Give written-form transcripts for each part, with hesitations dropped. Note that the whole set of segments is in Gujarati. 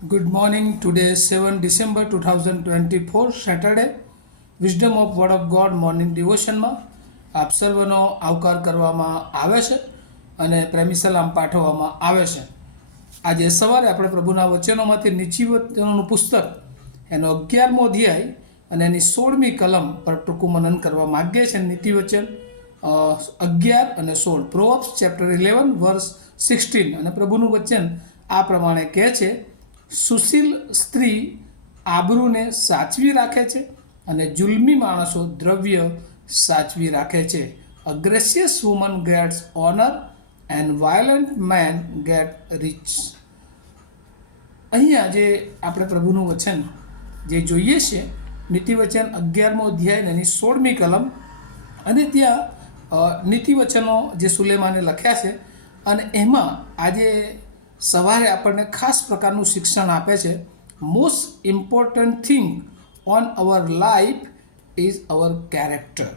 Good morning. Today is 7 December 2024, Saturday. Wisdom of Word of God morning ડિવોશનમાં આપ સર્વનો આવકાર કરવામાં આવે છે અને પ્રેમી સલામ પાઠવવામાં આવે છે. આજે સવારે આપણે પ્રભુના વચનોમાંથી નીચી વચનોનું પુસ્તક એનો 11મો અધ્યાય અને એની 16મી કલમ પર ટૂંકું મનન કરવા માગીએ છીએ. નીતિ વચન 11 અને 16, પ્રોવર્બ્સ ચેપ્ટર 11 વર્સ 16. અને પ્રભુનું વચન આ પ્રમાણે કહે છે, સુશીલ સ્ત્રી આબરૂને સાચવી રાખે છે અને જુલ્મી માણસો દ્રવ્ય સાચવી રાખે છે. A gracious woman gets honour and violent men get rich. અહીંયા જે આપણે પ્રભુનું વચન જે જોઈએ છે, નીતિવચન 11મો અધ્યાય એની 16મી કલમ, અને ત્યાં નીતિવચનો જે સુલેમાને લખ્યા છે અને એમાં આજે સવારે આપણને ખાસ પ્રકારનું શિક્ષણ આપે છે. Most important thing on our life is our character.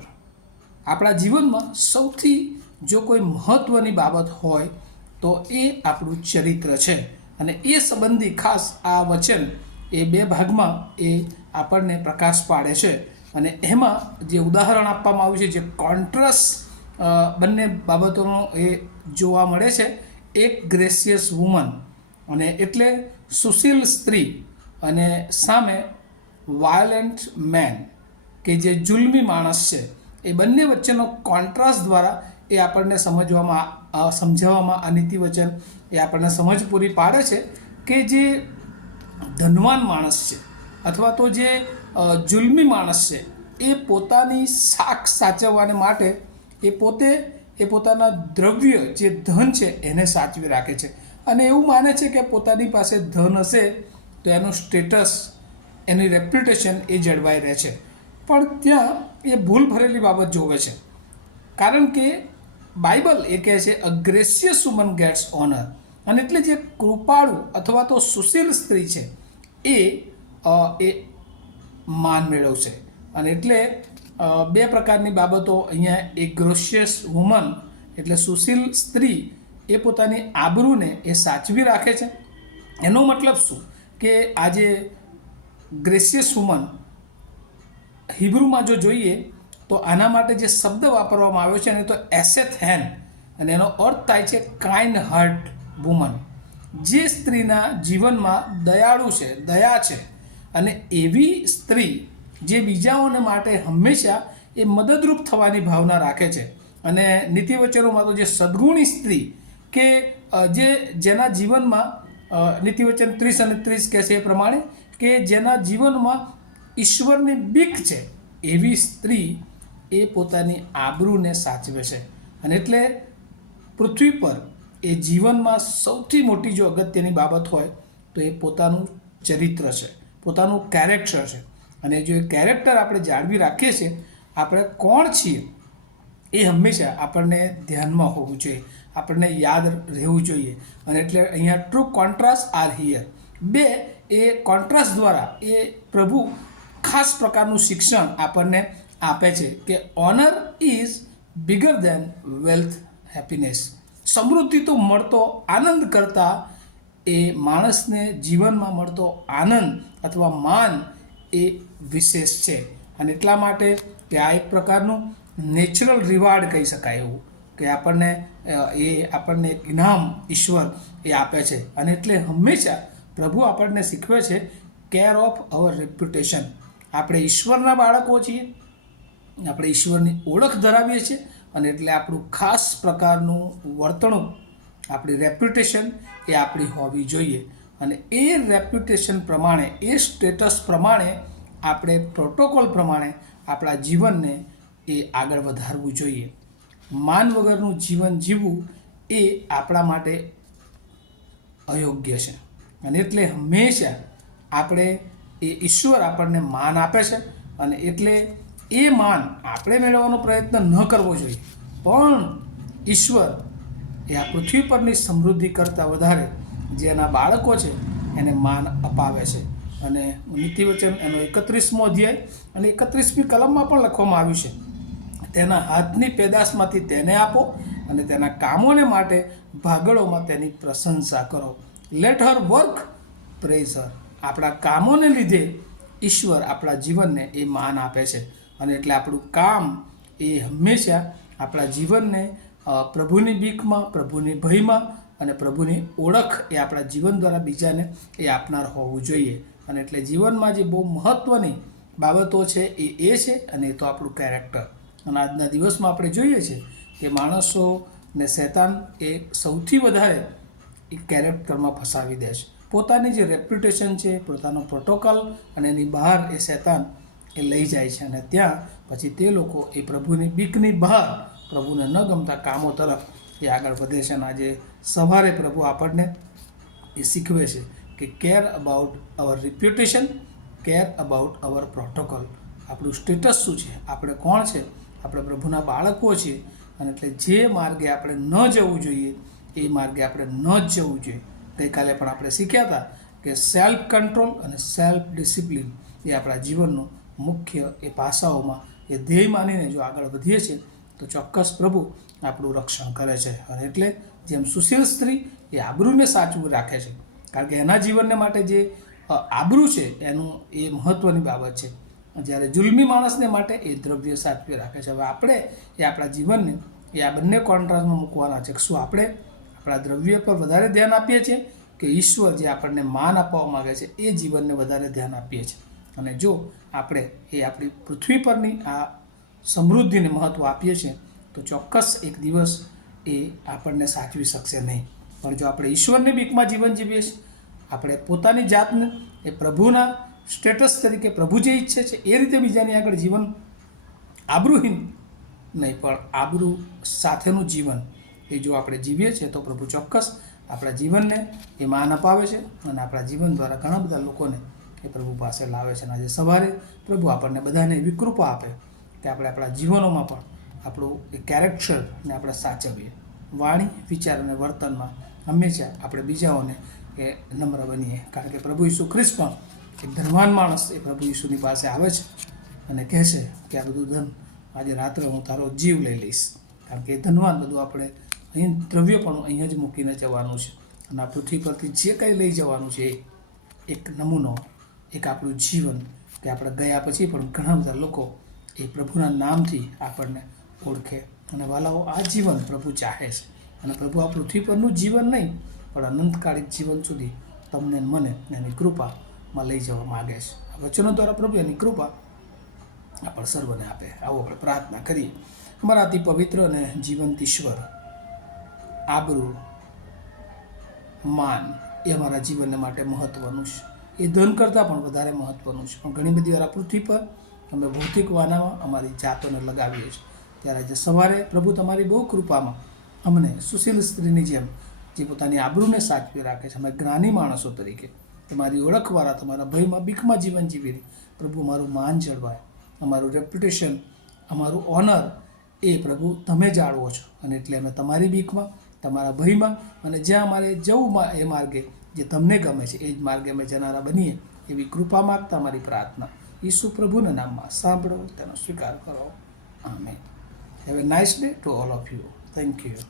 આપણા જીવનમાં સૌથી જો કોઈ મહત્ત્વની બાબત હોય તો એ આપણું ચરિત્ર છે. અને એ સંબંધી ખાસ આ વચન એ બે ભાગમાં એ આપણને પ્રકાશ પાડે છે. અને એમાં જે ઉદાહરણ આપવામાં આવ્યું છે, જે કોન્ટ્રાસ્ટ બંને બાબતોનો એ જોવા મળે છે. એક ગ્રેસિયસ વુમન અને એટલે સુશીલ સ્ત્રી, અને સામે વાયલન્ટ મેન કે જે જુલ્મી માણસ છે. એ બંને વચ્ચેનો કોન્ટ્રાસ્ટ દ્વારા એ આપણને સમજાવવામાં આ નીતિવચન એ આપણને સમજ પૂરી પાડે છે કે જે ધનવાન માણસ છે અથવા તો જે જુલ્મી માણસ છે, એ પોતાની સાખ સાચવવાને માટે એ પોતાના દ્રવ્ય જે ધન છે એને સાચવી રાખે છે. અને એવું માને છે કે પોતાની પાસે ધન હશે તો એનું સ્ટેટસ, એની રેપ્યુટેશન એ જળવાઈ રહે છે. પણ ત્યાં એ ભૂલ ભરેલી બાબત જોવે છે, કારણ કે બાઇબલ એ કહે છે a gracious woman gets honour. અને એટલે જે કૃપાળુ અથવા તો સુશીલ સ્ત્રી છે એ માન મેળવશે. અને એટલે બે પ્રકારની બાબતો અહીંયા. એક ગ્રેસિયસ વુમન એટલે સુશીલ સ્ત્રી એ પોતાની આબરૂને એ સાચવી રાખે છે. એનો મતલબ શું કે આજે ગ્રેસિયસ વુમન હિબ્રુમાં જો જોઈએ તો આના માટે જે શબ્દ વાપરવામાં આવ્યો છે ને તો એસેથ હેન, અને એનો અર્થ થાય છે કાઇન્ડ હાર્ટ વુમન. જે સ્ત્રીના જીવનમાં દયાળુ છે, દયા છે, અને એવી સ્ત્રી જે બીજાઓને માટે હંમેશા એ મદદરૂપ થવાની ભાવના રાખે છે. અને નીતિવચનોમાં તો જે સદગુણી સ્ત્રી કે જેના જીવનમાં નીતિવચન 30 અને 30 કહે છે એ પ્રમાણે કે જેના જીવનમાં ઈશ્વરની બીક છે, એવી સ્ત્રી એ પોતાની આબરૂને સાચવે છે. અને એટલે પૃથ્વી પર એ જીવનમાં સૌથી મોટી જો અગત્યની બાબત હોય તો એ પોતાનું ચરિત્ર છે, પોતાનું કેરેક્ટર છે. અને જો એ કેરેક્ટર આપણે જાળવી રાખીએ છીએ, આપણે કોણ છીએ એ હંમેશા આપણને ધ્યાનમાં હોવું જોઈએ, આપણને યાદ રહેવું જોઈએ. અને એટલે અહીંયા ટ્રુ કોન્ટ્રાસ્ટ આર હિયર. બે એ કોન્ટ્રાસ્ટ દ્વારા એ પ્રભુ ખાસ પ્રકારનું શિક્ષણ આપણને આપે છે કે honour is bigger than wealth, happiness. સમૃદ્ધિ તો મળતો આનંદ કરતાં એ માણસને જીવનમાં મળતો આનંદ અથવા માન એ વિશેષ છે. અને એટલા માટે કે આ એક પ્રકારનું નેચરલ રિવાર્ડ કહી શકાય એવું કે આપણને એક ઇનામ ઈશ્વર એ આપે છે. અને એટલે હંમેશા પ્રભુ આપણને શીખવે છે કેર ઓફ અવર રેપ્યુટેશન. આપણે ઈશ્વરના બાળકો છીએ, આપણે ઈશ્વરની ઓળખ ધરાવીએ છીએ, અને એટલે આપણું ખાસ પ્રકારનું વર્તણૂક, આપણી રેપ્યુટેશન એ આપણી હોવી જોઈએ. અને એ રેપ્યુટેશન પ્રમાણે, એ સ્ટેટસ પ્રમાણે આપણે પ્રોટોકોલ પ્રમાણે આપણા જીવનને એ આગળ વધારવું જોઈએ. માન વગરનું જીવન જીવવું એ આપણા માટે અયોગ્ય છે. અને એટલે હંમેશા આપણે ઈશ્વર આપણને માન આપે છે, અને એટલે એ માન આપણે મેળવવાનો પ્રયત્ન ન કરવો જોઈએ, પણ ઈશ્વર એ આ પૃથ્વી પરની સમૃદ્ધિ કરતાં વધારે જે એના બાળકો છે એને માન અપાવે છે. અને નીતિવચન એનો 31મો અધ્યાય અને 31મી કલમમાં પણ લખવામાં આવ્યું છે, તેના હાથની પેદાશમાંથી તેને આપો અને તેના કામોને માટે ભાગળોમાં તેની પ્રશંસા કરો. Let her work praise her. આપણા કામોને લીધે ઈશ્વર આપણા જીવનને એ માન આપે છે, અને એટલે આપણું કામ એ હંમેશા આપણા જીવનને પ્રભુની બીકમાં, પ્રભુની ભયમાં અને પ્રભુની ઓળખ એ આપણા જીવન દ્વારા બીજાને એ આપનાર હોવું જોઈએ. અને એટલે જીવનમાં જે બહુ મહત્ત્વની બાબતો છે એ છે, અને એ તો આપણું કેરેક્ટર. અને આજના દિવસમાં આપણે જોઈએ છીએ કે માણસોને શૈતાન એ સૌથી વધારે એ કેરેક્ટરમાં ફસાવી દે છે. પોતાની જે રેપ્યુટેશન છે, પોતાનો પ્રોટોકોલ, અને એની બહાર એ શૈતાન એ લઈ જાય છે, અને ત્યાં પછી તે લોકો એ પ્રભુની બીકની બહાર પ્રભુને ન ગમતા કામો તરફ એ આગળ વધે છે. અને આજે સવારે પ્રભુ આપણને એ શીખવે છે કે care about our reputation, care about our protocol. આપણું સ્ટેટસ શું છે, આપણે કોણ છે, આપણે પ્રભુના બાળકો છીએ, અને એટલે જે માર્ગે આપણે ન જવું જોઈએ એ માર્ગે આપણે ન જ જવું જોઈએ. ગઈકાલે પણ આપણે શીખ્યા હતા કે સેલ્ફ કંટ્રોલ અને સેલ્ફ ડિસિપ્લિન એ આપણા જીવનનું મુખ્ય એ પાસાઓમાં એ ધ્યેય માનીને જો આગળ વધીએ છીએ તો ચોક્કસ પ્રભુ આપણું રક્ષણ કરે છે. અને એટલે જેમ સુશીલ સ્ત્રી એ આબરૂને સાચવું રાખે છે, કારણ કે એના જીવનને માટે જે આબરૂ છે એનું એ મહત્ત્વની બાબત છે, જ્યારે જુલ્મી માણસને માટે એ દ્રવ્ય સાચવી રાખે છે. હવે આપણે એ આપણા જીવનને એ આ બંને કોન્ટ્રાસ્ટમાં મૂકવાના છે. શું આપણે આપણા દ્રવ્ય પર વધારે ધ્યાન આપીએ છીએ કે ઈશ્વર જે આપણને માન આપવા માગે છે એ જીવનને વધારે ધ્યાન આપીએ છીએ? અને જો આપણે એ આપણી પૃથ્વી પરની આ સમૃદ્ધિને મહત્ત્વ આપીએ છીએ તો ચોક્કસ એક દિવસ એ આપણને સાચવી શકશે નહીં. પણ જો આપણે ઈશ્વરની બીકમાં જીવન જીવીએ છીએ, આપણે પોતાની જાતને એ પ્રભુના સ્ટેટસ તરીકે પ્રભુ જે ઈચ્છે છે એ રીતે બીજાની આગળ જીવન, આબરૂહીન નહીં પણ આબરૂ સાથેનું જીવન એ જો આપણે જીવીએ છીએ તો પ્રભુ ચોક્કસ આપણા જીવનને એ માન અપાવે છે, અને આપણા જીવન દ્વારા ઘણા બધા લોકોને એ પ્રભુ પાસે લાવે છે. અને આજે સવારે પ્રભુ આપણને બધાને એવી કૃપા આપે કે આપણે આપણા જીવનોમાં પણ આપણું એ કેરેક્ટરને આપણે સાચવીએ. વાણી, વિચાર અને વર્તનમાં હંમેશા આપણે બીજાઓને એ નમ્ર બનીએ, કારણ કે પ્રભુ ઈસુ ખ્રિસ્ત પણ એક ધનવાન માણસ એ પ્રભુ ઈસુની પાસે આવે છે અને કહે છે કે આ બધું ધન આજે રાત્રે હું તારો જીવ લઈ લઈશ, કારણ કે એ ધનવાન બધું આપણે અહીં દ્રવ્ય પણ અહીંયા જ મૂકીને જવાનું છે, અને આ પૃથ્વી પરથી જે કંઈ લઈ જવાનું છે એ એક નમૂનો, એક આપણું જીવન, કે આપણે ગયા પછી પણ ઘણા બધા લોકો એ પ્રભુના નામથી આપણને ઓળખે. અને વાલાઓ, આ જીવન પ્રભુ ચાહે છે, અને પ્રભુ આ પૃથ્વી પરનું જીવન નહીં પણ અનંતકાળિક જીવન સુધી તમને મને એની કૃપામાં લઈ જવા માગે છે. આ વચનો દ્વારા પ્રભુ એની કૃપા આપણે સર્વને આપે. આવો આપણે પ્રાર્થના કરીએ. અમારા અતિ પવિત્ર અને જીવંત ઈશ્વર, આબરૂ, માન એ અમારા જીવનને માટે મહત્ત્વનું છે. એ ધન કરતાં પણ વધારે મહત્ત્વનું છે. પણ ઘણી બધી વાર આ પૃથ્વી પર અમે ભૌતિક વાનામાં અમારી જાતોને લગાવીએ છીએ. ત્યારે આજે સવારે પ્રભુ તમારી બહુ કૃપામાં અમને સુશીલ સ્ત્રીની જેમ જે પોતાની આબરૂને સાચવી રાખે છે, અમે જ્ઞાની માણસો તરીકે તમારી ઓળખવાળા, તમારા ભયમાં, બીકમાં જીવન જીવી પ્રભુ અમારું માન જળવાય, અમારું રેપ્યુટેશન, અમારું ઓનર એ પ્રભુ તમે જાળવો છો. અને એટલે અમે તમારી બીકમાં, તમારા ભયમાં, અને જ્યાં અમારે જવું એ માર્ગે જે તમને ગમે છે એ જ માર્ગે અમે જનારા બનીએ એવી કૃપા માગતા અમારી પ્રાર્થના ઈસુ પ્રભુના નામમાં સાંભળો, તેનો સ્વીકાર કરો. Amen. Have a nice day to all of you. Thank you.